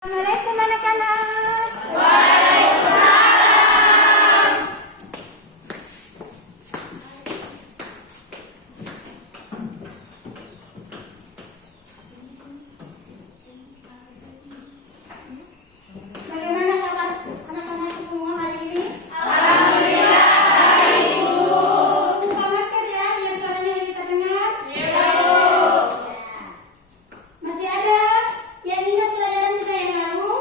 Assalamualaikum anak-anak. Bagaimana kabar anak-anak semua hari ini? Alhamdulillah baik, Bu. Buka masker ya, biar suaranya lebih terdengar. Ya, Bu. Masih ada yang ingat pelajaran kita yang lalu?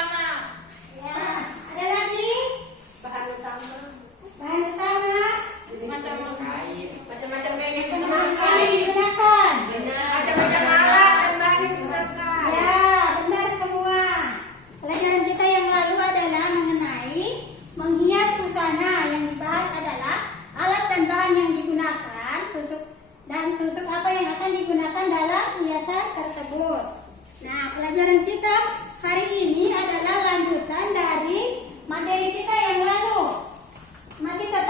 busana. Ya, ada lagi Bahan utama. bahan utama Macam-macam kayak gitu. yang digunakan. Macam-macam alat dan bahan yang digunakan. Ya, benar semua. Pelajaran kita yang lalu adalah mengenai menghias busana. Yang dibahas adalah alat dan bahan yang digunakan, tusuk apa yang akan digunakan dalam hiasan tersebut. Nah, pelajaran kita hari ini adalah lanjutan dari materi kita yang lalu. Masih tetap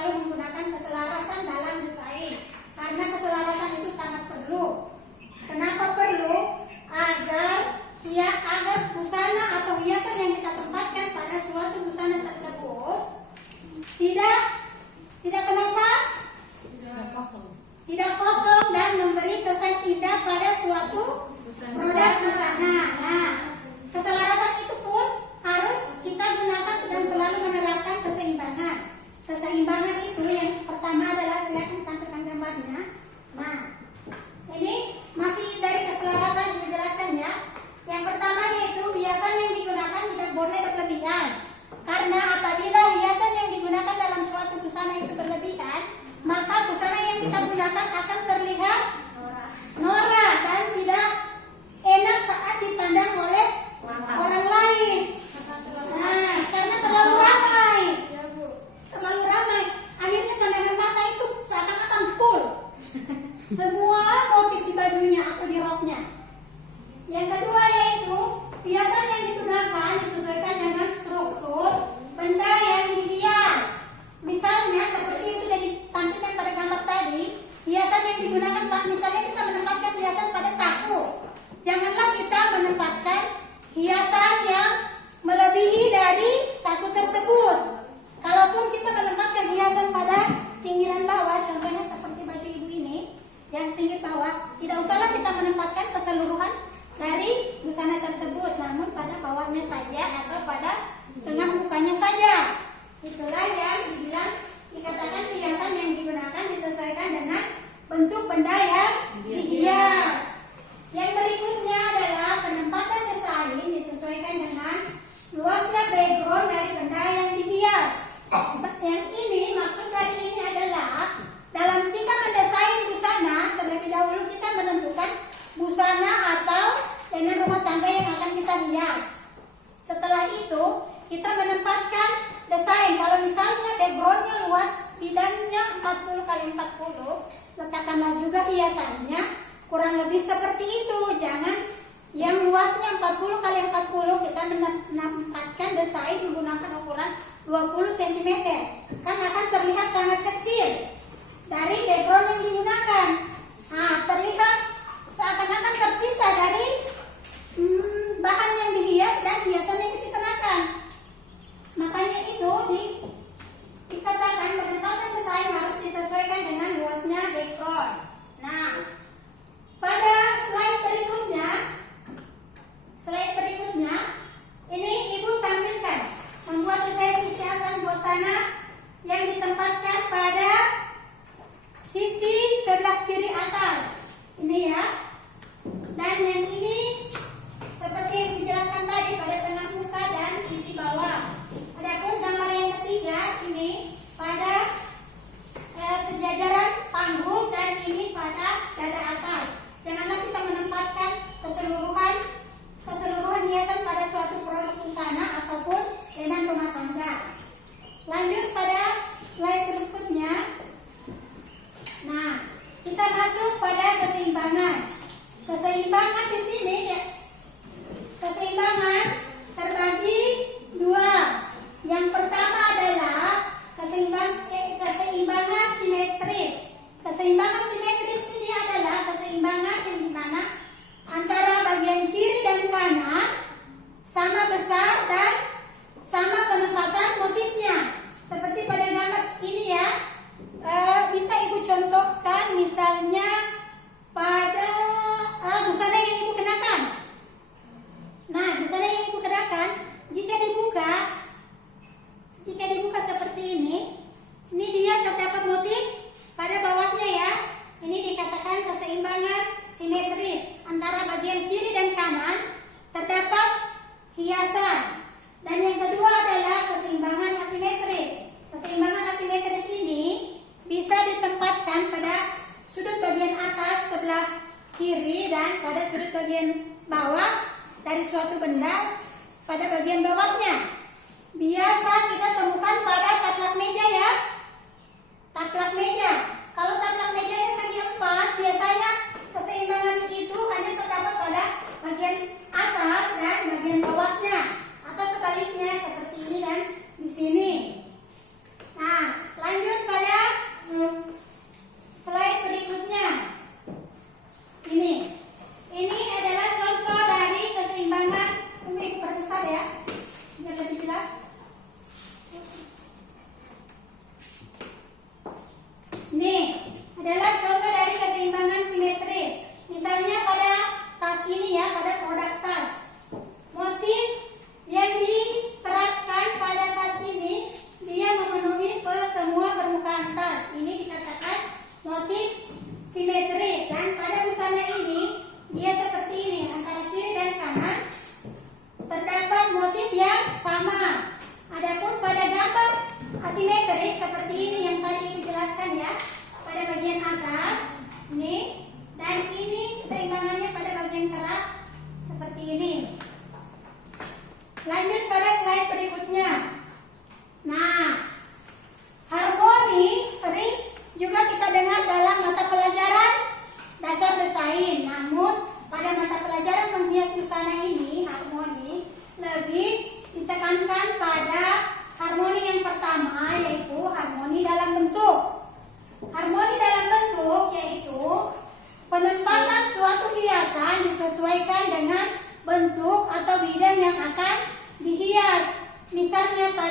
selalu menggunakan keselarasan dalam desain. Karena keselarasan itu sangat perlu. Kenapa perlu? Agar busana atau hiasan yang kita tempatkan pada suatu busana tersebut tidak kenapa? Tidak kosong dan memberi kesan indah pada suatu produk busana. Nah, keselarasan itu pun harus kita gunakan dan selalu menerapkan keseimbangan. Keseimbangan itu yang pertama adalah, silakan tampilkan gambarnya. Nah, ini masih dari keselarasan dijelaskan ya. Yang pertama yaitu hiasan yang digunakan tidak boleh berlebihan. Karena apabila hiasan yang digunakan dalam suatu busana itu berlebihan, maka busana yang kita gunakan akan terlihat norak dan tidak enak saat dipandang oleh orang lain. Nah, karena terlalu ramai. Akhirnya pandangan mata itu seakan-akan full. Semua motif di bajunya atau di roknya. Yang kedua yaitu hiasan yang digunakan disesuaikan dengan struktur benda yang dihias. Misalnya seperti itu sudah ditampilkan pada gambar tadi, hiasan yang digunakan, misalnya kita menempatkan hiasan pada saku. Janganlah kita menempatkan hiasan yang melebihi dari saku tersebut. Kalaupun kita menempatkan hiasan pada pinggiran bawah, contohnya seperti baju ibu ini, yang pinggir bawah, tidak usahlah kita menempatkan keseluruhan dari busana tersebut, namun pada bawahnya saja atau pada tengah mukanya saja. Itulah yang dikatakan hiasan yang digunakan disesuaikan dengan bentuk benda yang dihias. Yang berikutnya adalah penempatan desain disesuaikan dengan luasnya background dari benda yang dihias. Yang ini, maksud dari ini adalah dalam kita mendesain busana, terlebih dahulu kita menentukan busana atau tenan rumah tangga yang akan kita hias. Setelah itu kita menempatkan desain. Kalau misalnya backgroundnya luas, bidangnya 40 x 40, letakkanlah juga hiasannya kurang lebih seperti itu. Jangan yang luasnya 40 x 40, kita menempatkan desain menggunakan ukuran 20 cm. Kan akan terlihat sangat kecil dari background yang digunakan. Nah, terlihat seakan-akan terpisah dari bahan yang dihias dan hiasan yang dikenakan. Makanya itu dikatakan penempatan desain harus disesuaikan dengan luasnya background. Nah, pada slide berikutnya ini ibu tampilkan membuat desain sisi hiasan busana yang ditempatkan pada sisi sebelah kiri atas. Ini ya. Dan yang ini seperti yang dijelaskan tadi pada tengah muka dan sisi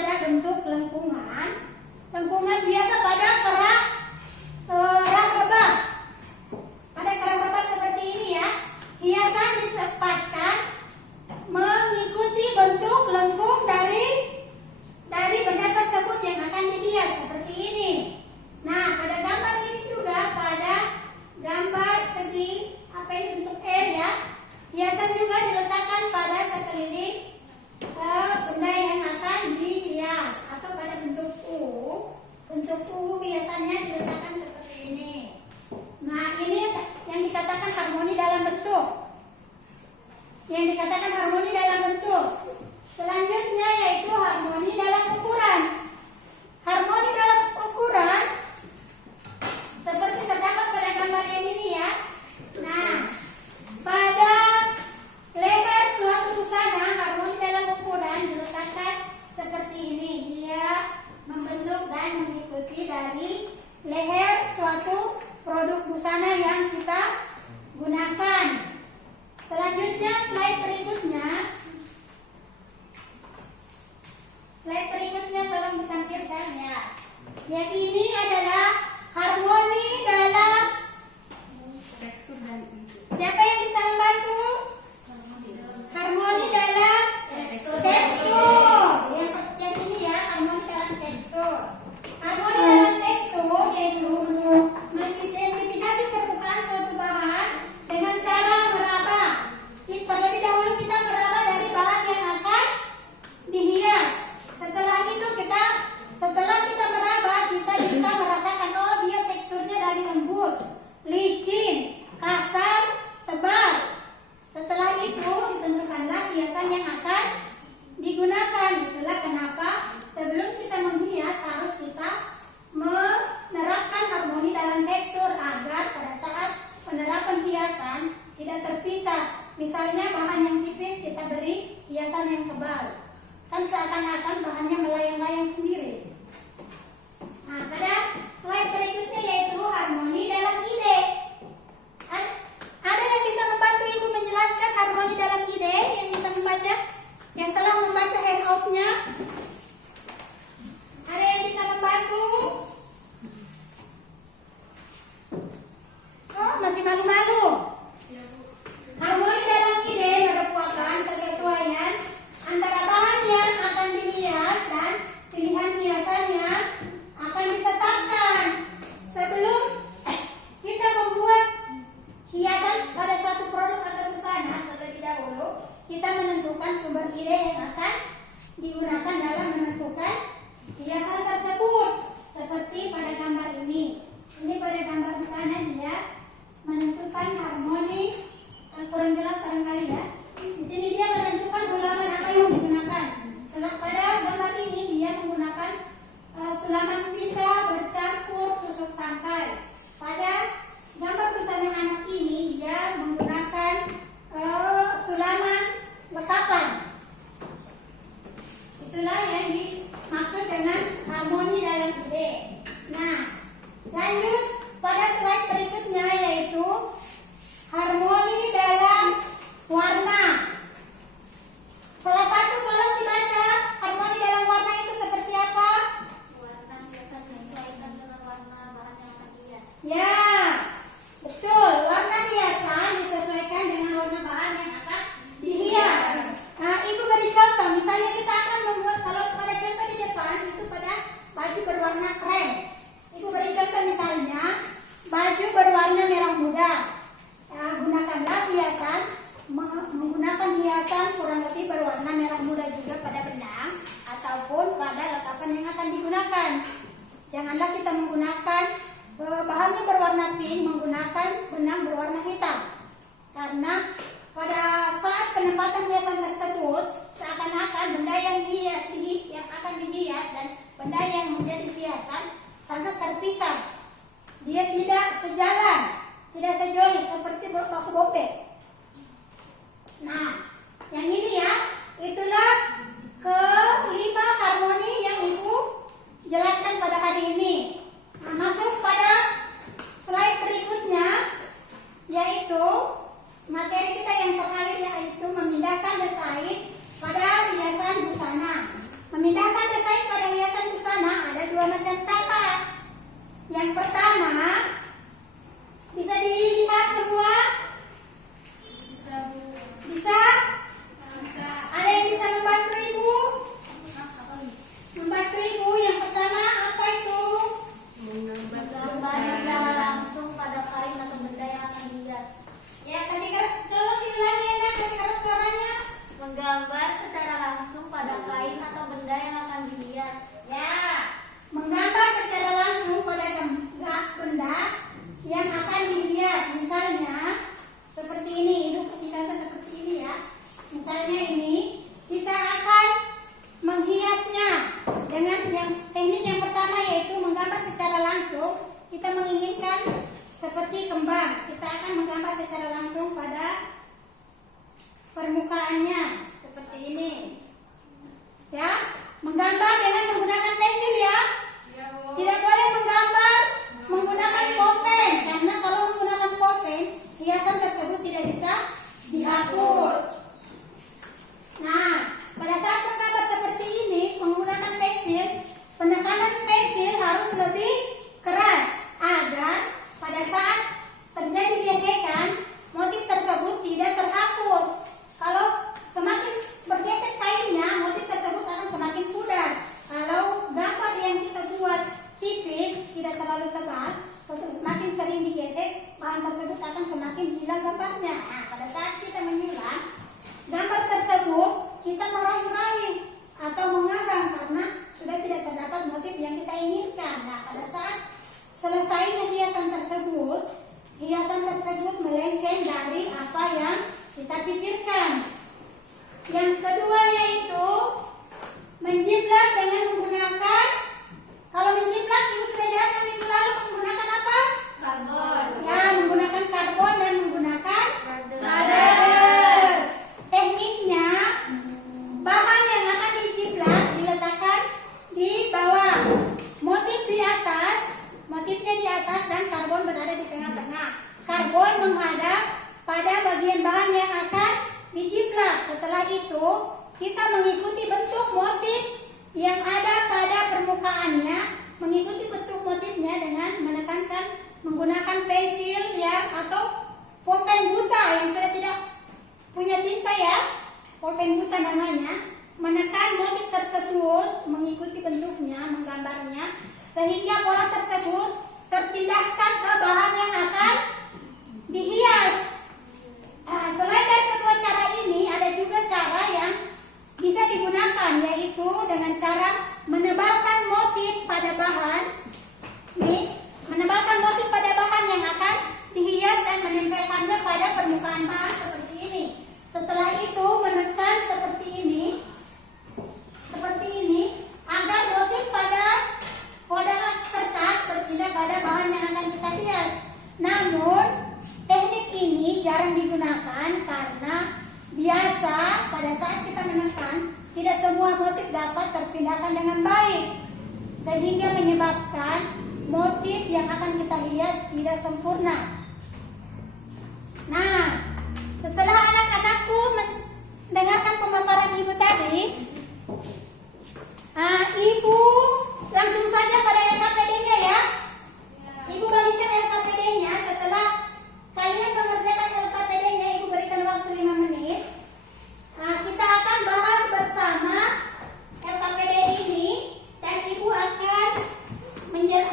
pada bentuk lengkungan. Lengkungan biasa pada kerah rebab. Pada kerah rebab seperti ini ya. Hiasan ditempatkan mengikuti bentuk lengkung dari benda tersebut yang akan dihias seperti ini. Nah, pada gambar ini juga pada gambar segi apa ini bentuk R ya. Hiasan juga diletakkan pada sekeliling benda yang akan dihias atau pada bentuk U. Bentuk U biasanya diletakkan seperti ini. Nah, ini yang dikatakan harmoni dalam bentuk. Yang dikatakan harmoni dalam bentuk. Selanjutnya yaitu harmoni dalam ukuran. Harmoni dalam ukuran seperti terdapat pada gambar yang ini ya. Nah, pada leher suatu busana harmoni dalam ukuran diletakkan seperti ini. Dia membentuk dan mengikuti dari leher suatu produk busana yang kita gunakan. Selanjutnya slide berikutnya tolong ditampilkan ya. Yang ini adalah harmoni dalam Tekstur dan siapa yang bisa membantu? Harmoni dalam tekstur. Yang ini ya, harmoni dalam tekstur. Harmoni dalam tekstur yaitu mengidentifikasi permukaan suatu bahan dengan cara meraba. Terlebih dahulu kita meraba dari bahan yang akan dihias. Setelah kita meraba, kita bisa merasakan oh dia teksturnya dari lembut, licin, kasar, tebal. Setelah itu ditentukanlah hiasan yang akan digunakan. Itulah kenapa sebelum kita menghias harus kita menerapkan harmoni dalam tekstur agar pada saat penerapan hiasan tidak terpisah. Misalnya bahan yang tipis kita beri hiasan yang tebal, kan seakan-akan bahannya melayang-layang sendiri. Nah, pada slide berikutnya yaitu harmoni dalam ide. Ada yang bisa membantu Ibu menjelaskan harmoni dalam ide? Yang bisa membaca? Yang telah membaca handout-nya? Ada yang bisa membantu? Oh, masih malu-malu. Harmoni dalam ide merupakan kesesuaian antara bahan yang akan dihias dan pilihan hiasan yang akan ditetapkan. Sebelum kita membuat hiasan pada suatu produk atau busana, terlebih dahulu kita menentukan sumber ide yang akan digunakan dalam menentukan hiasan tersebut. Seperti pada gambar ini. Ini pada gambar busana dia menentukan harmoni. Kurang jelas barangkali ya. Di sini dia menentukan sulaman apa yang digunakan. Pada gambar ini dia menggunakan sulaman pita bercampur tusuk tangkai. Pada gambar busana anak ini dia menggunakan sulaman lekapan. Itulah yang dimaksud dengan harmoni dalam ide. Nah, lanjut pada slide berikutnya yaitu harmoni dalam warna. Salah satu tolong dibaca, harmoni dalam warna itu seperti apa? Warna biasa menyesuaikan dengan warna bahan yang akan dihias. Ya, betul. Warna hiasan disesuaikan dengan warna bahan yang akan dihias. Nah, Ibu beri contoh. Misalnya kita akan membuat, kalau pada contoh di depan itu pada baju berwarna krem. Ibu beri contoh misalnya baju berwarna merah muda. Gunakanlah hiasan, menggunakan hiasan kurang lebih berwarna merah muda juga pada benang ataupun pada lekapan yang akan digunakan. Janganlah kita menggunakan bahannya berwarna pink, menggunakan benang berwarna hitam. Karena pada saat penempatan hiasan tersebut seakan-akan benda yang akan dihias dan benda yang menjadi hiasan sangat terpisah. Dia tidak sejalan, tidak sejolis seperti baku bobe. Nah, yang ini ya, itulah kelima harmoni yang Ibu jelaskan pada hari ini. Nah, masuk pada slide berikutnya, yaitu materi kita yang terakhir, yaitu memindahkan desain pada hiasan busana. seperti kembang. Kita akan menggambar secara langsung pada permukaannya seperti ini. Ya, menggambar dengan menggunakan pensil ya. Iya, Bu. Tidak boleh menggambar menggunakan pulpen, karena kalau menggunakan pulpen, hiasan tersebut tidak bisa dihapus. Nah, pada saat menggambar seperti ini menggunakan pensil, penekanan pensil harus lebih keras agar pada saat terjadi gesekan, motif tersebut tidak terhapus. Kalau semakin bergesek kainnya, motif tersebut akan semakin pudar. Kalau gambar yang kita buat tipis, tidak terlalu tebal, semakin sering digesek, bahan tersebut akan semakin hilang gambarnya. Nah, pada saat kita menyulam, gambar tersebut kita meraih-raih atau mengarang karena sudah tidak terdapat motif yang kita inginkan. Nah, pada saat selesainya hiasan tersebut melenceng dari apa yang kita pikirkan. Yang kedua yaitu menjiplak dengan menggunakan, kalau menjiplak ibu sudah jelaskan minggu lalu menggunakan apa? Karbon. Ya, menggunakan karbon dan menggunakan Rubber. Tekniknya, bahan yang akan dijiplak diletakkan di bawah, motifnya di atas dan karbon berada di tengah-tengah. Karbon menghadap pada bagian bahan yang akan dijiplak. Setelah itu, kita mengikuti bentuk motif yang ada pada permukaannya, mengikuti bentuk motifnya dengan menggunakan pensil atau pulpen buta yang sudah tidak punya tinta ya, pulpen buta namanya, menekan motif tersebut, mengikuti bentuknya, menggambarnya, sehingga pola tersebut terpindahkan ke bahan yang akan dihias. Selain dari kedua cara ini, ada juga cara yang bisa digunakan, yaitu dengan cara menebalkan motif pada bahan. Menebalkan motif pada bahan yang akan dihias dan menempelkannya pada permukaan bahan seperti ini. Setelah itu menekan seperti ini agar motif pada kertas berpindah pada bahan yang akan kita hias. Namun teknik ini jarang digunakan karena biasa pada saat kita menekan tidak semua motif dapat terpindahkan dengan baik, sehingga menyebabkan motif yang akan kita hias tidak sempurna. Nah, setelah anak-anakku mendengarkan pemaparan ibu tadi, ibu langsung saja pada LKPD-nya ya. Ibu bagikan LKPD-nya. Setelah kalian mengerjakan LKPD-nya, ibu berikan waktu 5 menit. Kita akan bahas bersama LKPD ini dan ibu akan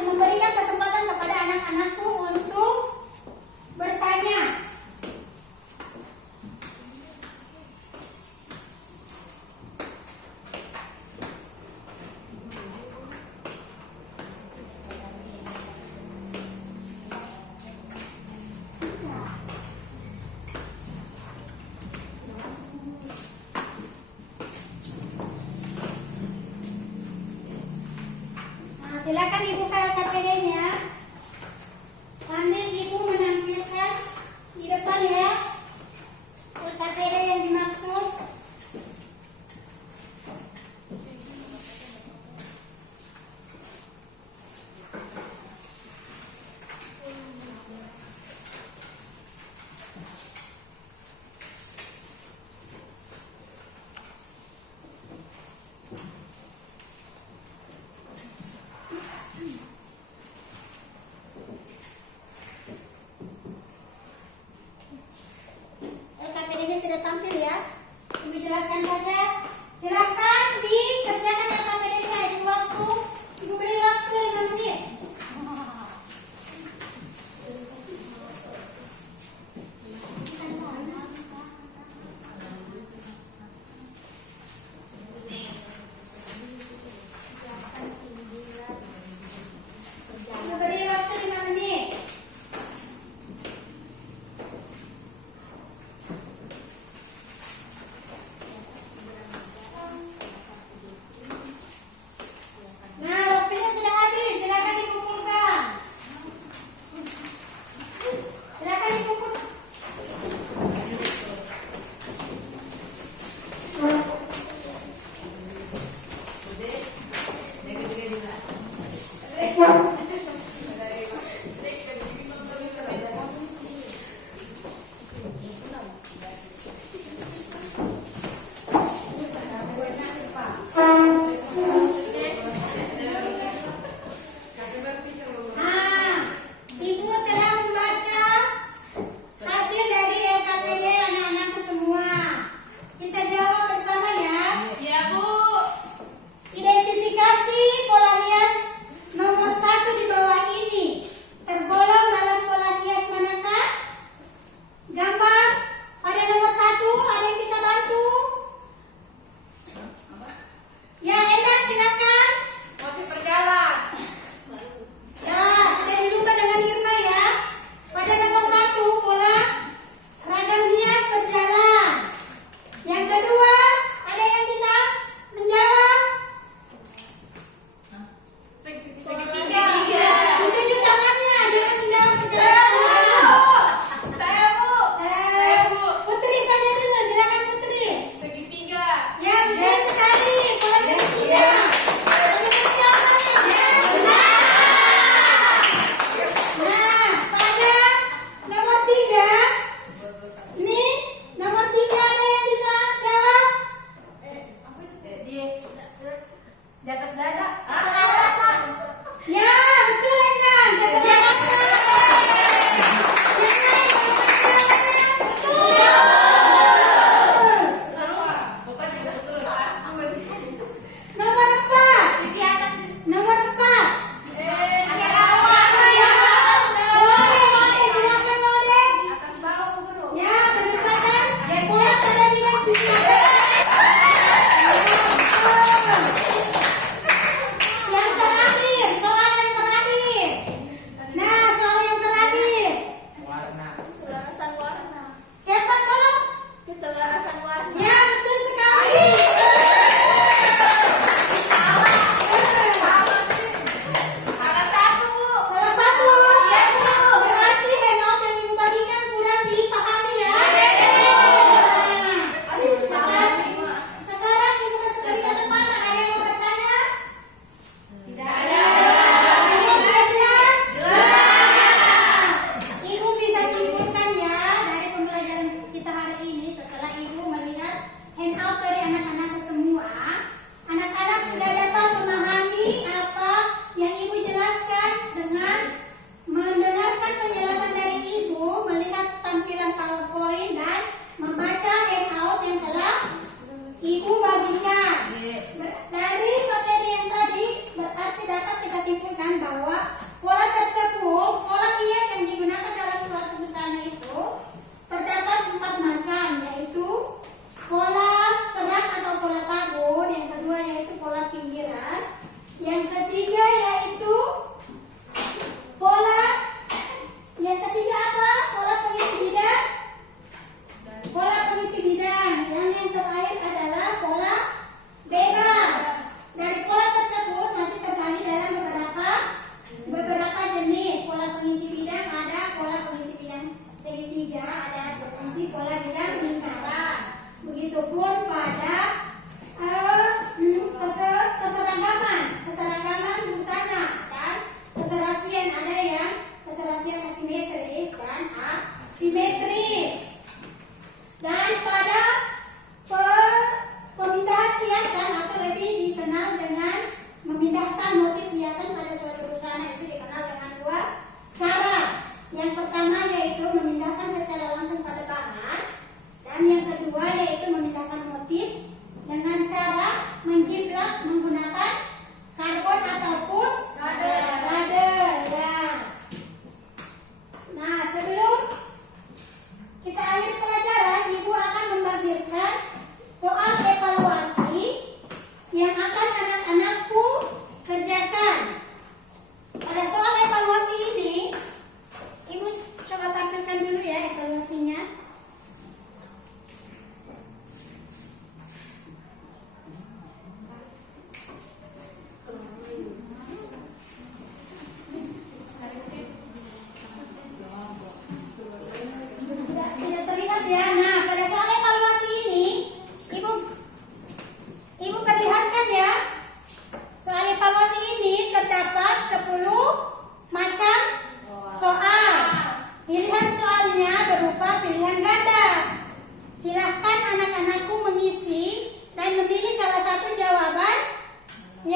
memberikan kesempatan kepada anak-anakku untuk bertanya. Silakan ibu ke LKPD-nya sambil ibu menampilkan di depan ya LKPD yang dimaksud.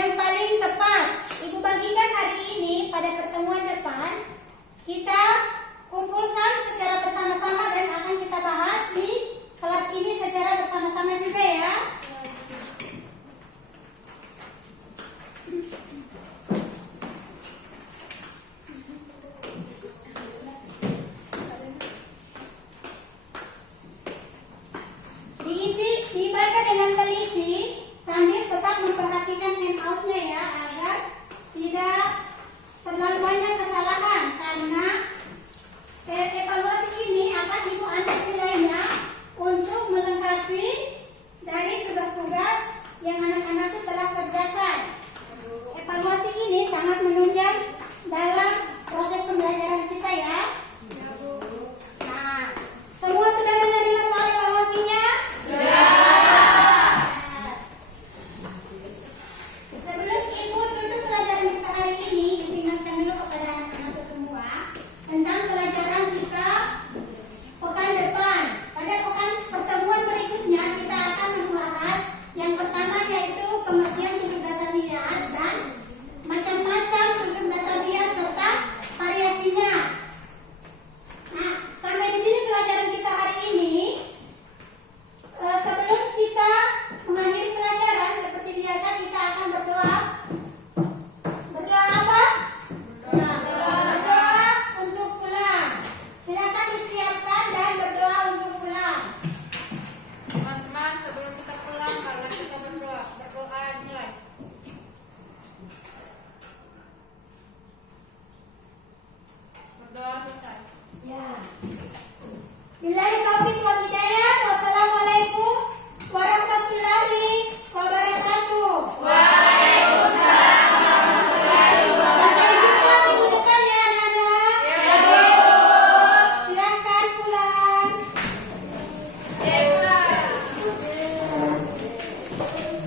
yang paling tepat. Ibu bagikan hari ini pada pertemuan depan kita kumpulkan secara bersama-sama dan akan kita bahas di kelas ini secara bersama-sama juga ya.